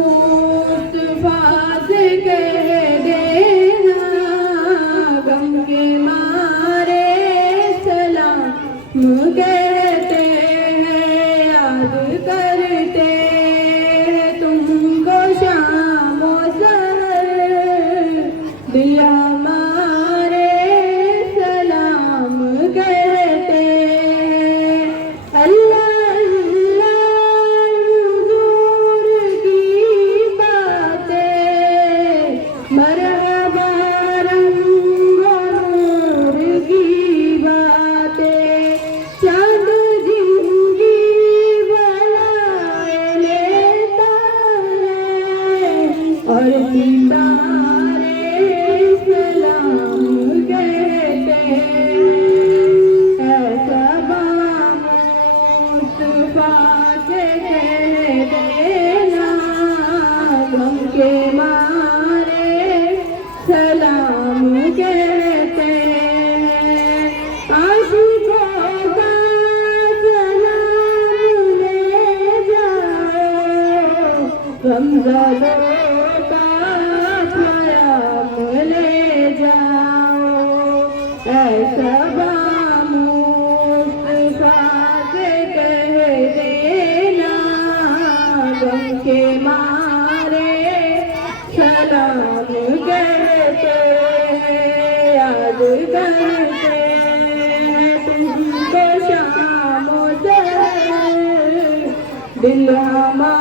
मुस्तफा से कह देना गम के मारे सलाम कहते हैं याद करते हैं तुमको शाम और सहर दिल हमारे सलाम कहते हैं अल्लाह अल्लाह हुजूर की बातें मरहबा रंगो नूर की बातें चाँद जिंदगी बनाए लेता है और सितारे सलाम कहते हैं ऐसा मुस्तफा से कह देना गम के मारे सलाम कहते हैं आशिकों का सलाम ले जाओ गमज़दों का ख्याल ले जाओ ऐसा मुस्तफा से कह देना गम के मारे सलाम कहते हैं याद करते हैं तुमको शाम और सहर दिल हमारा